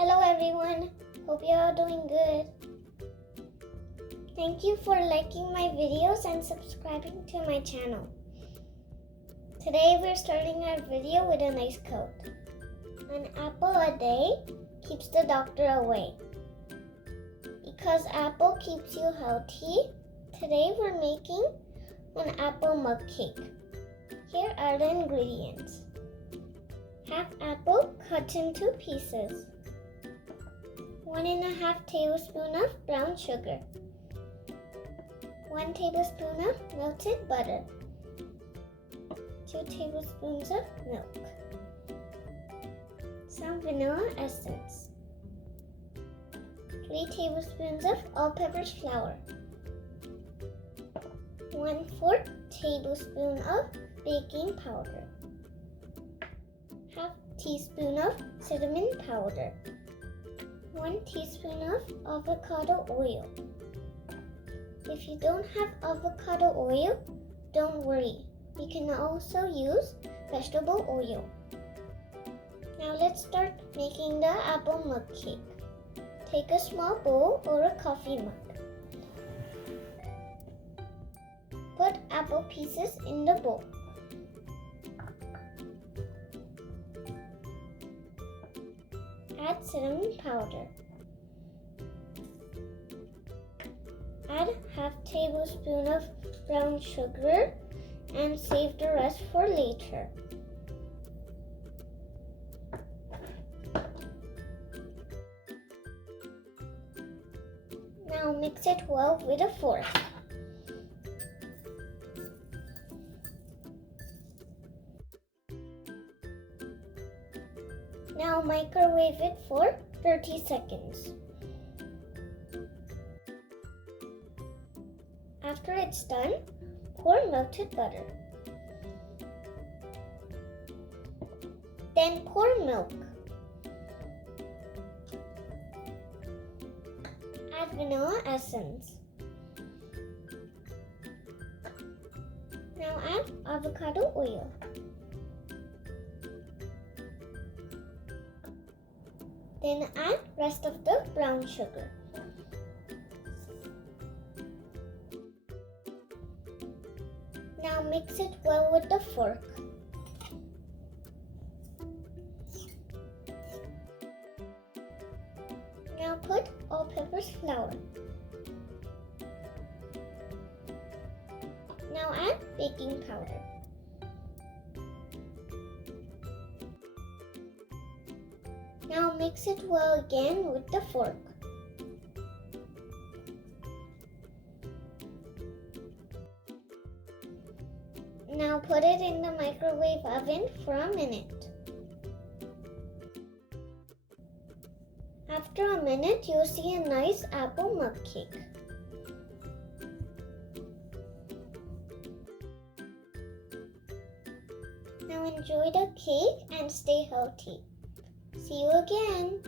Hello everyone, hope you are doing good. Thank you for liking my videos and subscribing to my channel. Today we're starting our video with a nice quote. An apple a day keeps the doctor away. Because apple keeps you healthy, today we're making an apple mug cake. Here are the ingredients. Half apple cut into pieces. 1.5 tablespoons of brown sugar. 1 tablespoon of melted butter. 2 tablespoons of milk. Some vanilla essence. 3 tablespoons of all-purpose flour. 1/4 tablespoon of baking powder. Half teaspoon of cinnamon powder. 1 teaspoon of avocado oil. If you don't have avocado oil, don't worry. You can also use vegetable oil. Now let's start making the apple mug cake. Take a small bowl or a coffee mug. Put apple pieces in the bowl. Add cinnamon powder. Add half tablespoon of brown sugar and save the rest for later. Now mix it well with a fork. Now microwave it for 30 seconds. After it's done, pour melted butter. Then pour milk. Add vanilla essence. Now add avocado oil. Then add rest of the brown sugar. Now mix it well with the fork. Now put all-purpose flour. Now add baking powder. Now mix it well again with the fork. Now put it in the microwave oven for a minute. After a minute, you'll see a nice apple mug cake. Now enjoy the cake and stay healthy. See you again.